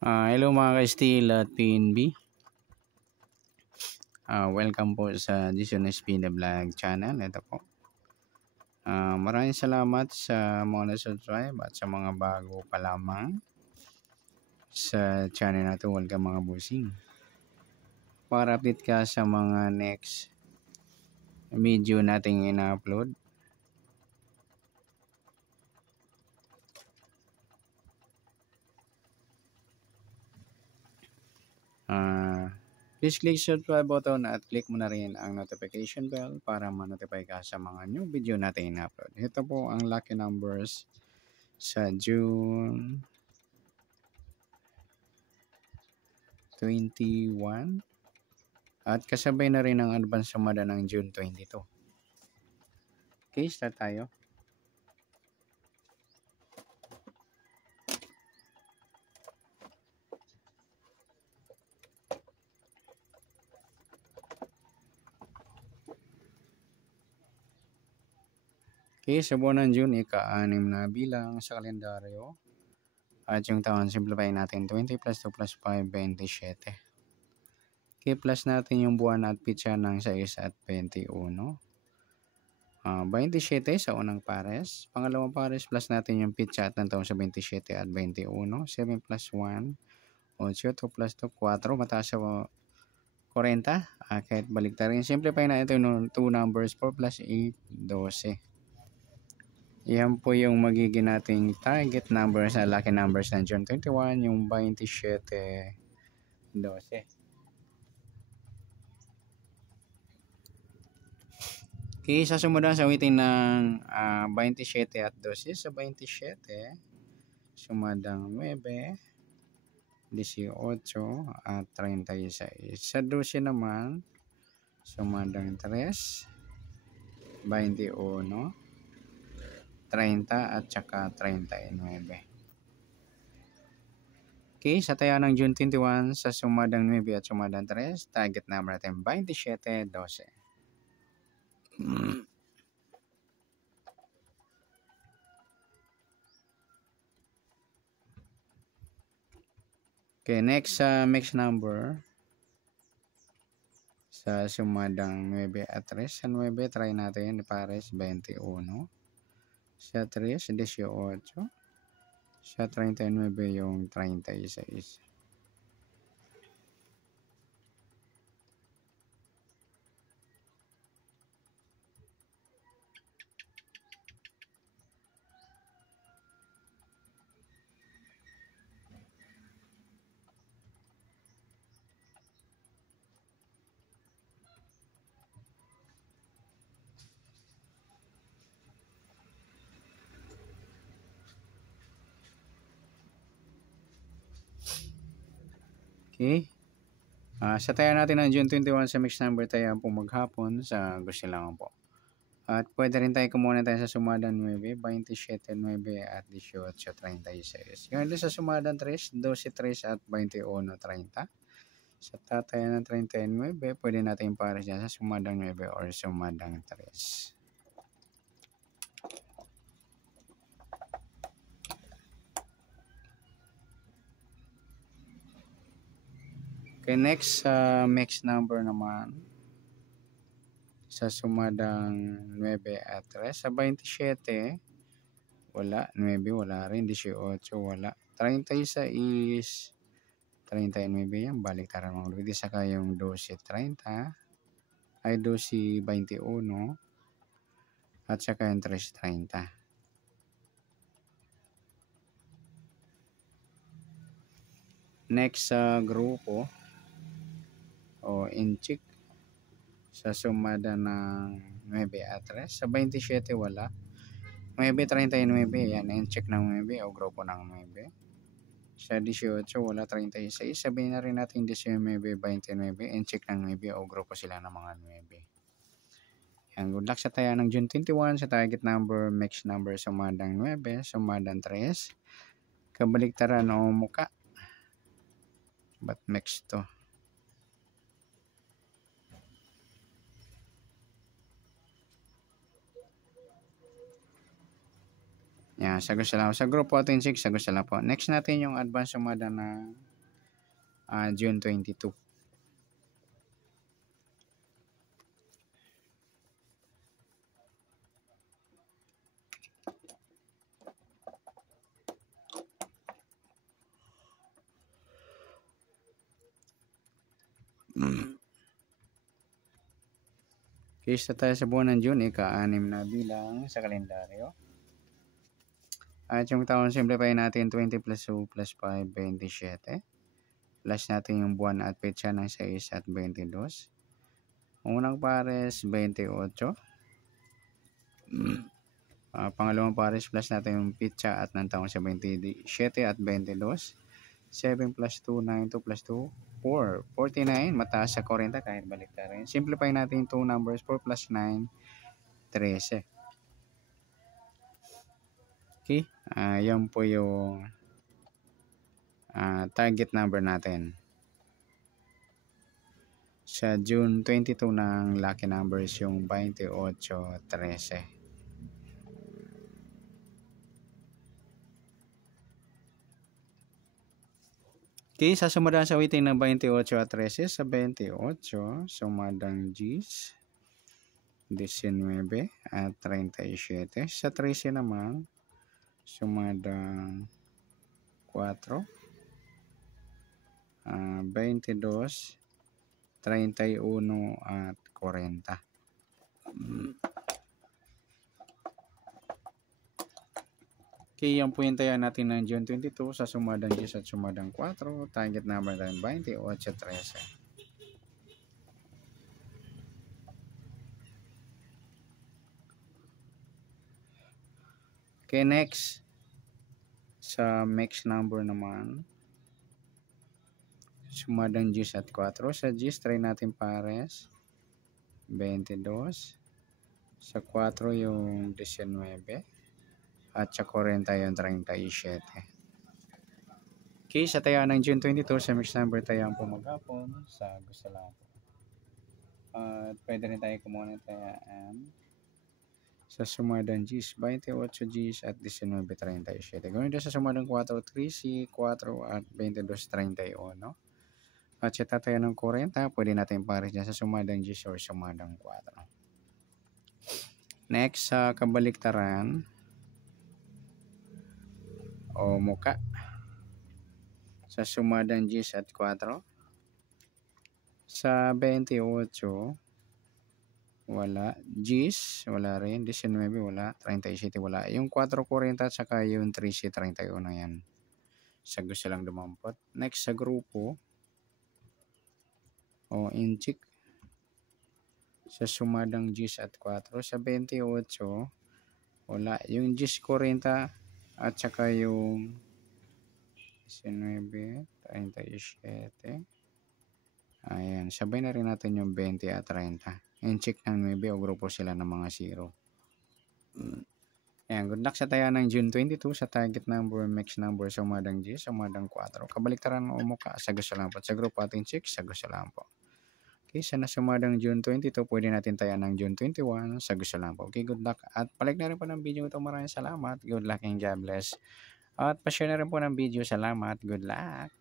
Hello mga ka-Steel at PNB. Welcome po sa Jason SP The Vlog channel. Ito po. Maraming salamat sa mga na-subscribe at sa mga bago pa lamang sa channel na ito. Welcome mga busing. Para update ka sa mga next video nating ina-upload. Please click subscribe button at click mo na rin ang notification bell para ma-notify ka sa mga new video natin in-upload. Ito po ang lucky numbers sa June 21 at kasabay na rin ang advance sumada ng June 22. Okay, start tayo. Okay, sa buwan ng June, ika-6 na bilang sa kalendaryo. At yung taon, simplify natin 20 plus 2 plus 5, 27. Okay, plus natin yung buwan at pitsa ng 6 at 21. 27 sa unang pares. Pangalawang pares, plus natin yung pitsa at ng taon sa 27 at 21. 7 plus 1, 8, 2 plus 2, 4. Mataas sa 40. Kahit balikta rin. Simplify na ito yung 2 numbers, 4 plus 8, 12. Yan po yung magiging nating target numbers na lucky numbers ng June 21, yung 27, 12. Okay, sa sumunod sa awitin ng 27 at 12. Sa 27, sumadang 9, 18 at 36. Sa 12 naman, sumadang 3, 21, 30 at saka 39. Okay, sa taya ng June 21, sa sumadang 9 at sumadang 3, target number natin 27, 12. Okay, next mixed number. Sa sumadang 9 at 3, sa 9, try natin pares 21. Sa 3, 18. Sa 39 yung 36. Okay. Sa taya natin ng June 21 sa mixed number tayo po maghapon sa gusto lang po. At pwede rin tayo kumuha tayo sa sumadan 9, 27, 9 at 18, 36. Yung sa sumadan 3, 12, 3 at 21, 30. Sa tataya ng 39, pwede natin pares dyan sa sumadang 9 or sumadang 3. Okay, next mixed number naman. Sa sumadang 9 at 3. Sa 27, wala. 9, wala rin. 18, wala. 36, 39 yan. Baliktaran mga lupit. Saka yung 12, 30. Ay 12, 21. At saka yung 3, 30. Next grupo o inchik. Sa sumada ng 9 at 3. Sa 27, wala. 9, 39, yan. Inchik ng 9 o grupo ng 9. Sa 18, wala 36. Sabihin na rin natin 19, 29. Inchik ng 9 o grupo sila ng mga 9. Yan. Good luck sa taya ng June 21 sa target number, mixed number, sumadang 9, sumadang 3. Kabaliktaran o muka. But mixed to. Yan, sagot sila. Sa grupo atin 6, sagot sila po. Next natin yung advance sumada na June 22. Kaysa tayo sa buwan ng June, ika-6 na bilang sa kalendaryo. At yung taon, simplify natin 20 plus 2 plus 5, 27. Plus natin yung buwan at petsa ng 6 at 22. Unang pares, 28. Pangalawang pares plus natin yung petsa at ng taon sa 27 at 22. 7 plus 2, 9, 2 plus 2, 4. 49, mataas sa 40 kahit balik na rin. Simplify natin yung 2 numbers, 4 plus 9, 13. Okay, yan po yung target number natin. Sa June 22 ng lucky numbers yung 28, 13. Okay, sa sumadang sa waiting ng 28 at 13, sa 28, sumadang G's, 19 at 37. Sa 13 naman, sumadang 4, 22, 31 at 40. Okay, yan po yung tayan natin ng June 22 sa sumadang 10 at sumadang 4. Target number natin 28 at 13. Okay, next. Sa mix number naman, sumadang 10 at 4. Sa 10, try natin pares. 22. Sa 4 yung 19. At sa 40 yung 37. Okay, sa tayaan ng June 22, sa mix number tayaan po maghapon. Sa gusto lang po. At pwede rin tayo kumuha ng tayaan sa sumadang G's, 28 G's at 19.37. Gawin din sa sumadang 4, 3C, 4 at 22.31. At sa tatayan ng 40, pwede natin pares dyan sa sumadang G's or sumadang 4. Next, sa kabaliktaran o muka. Sa sumadang G's at 4. Sa 28, wala. G's, wala rin. 19, wala. 37, wala. Yung 4.40 at saka yung 3C31 na yan. Sa gusto lang dumampot. Next, sa grupo o inchik. Sa sumadang G's at 4. Sa 28, wala. Yung G's 40 at saka yung 19, 37. Ayan. Sabay na rin natin yung 20 at 30. In-check ng 9 o grupo sila ng mga 0. Ayan. Good luck sa taya ng June 22 sa target number, mix number, sumadang G, sumadang 4. Kabaliktaran o umuka sa gusto lang po. Sa grupo ating check, sa gusto lang po. Okay. Sa nasumadang June 22, pwede natin taya ng June 21 sa gusto lang po. Okay. Good luck. At palike na rin po ng video ito. Maraming salamat. Good luck and God bless. At pa-share na rin po ng video. Salamat. Good luck.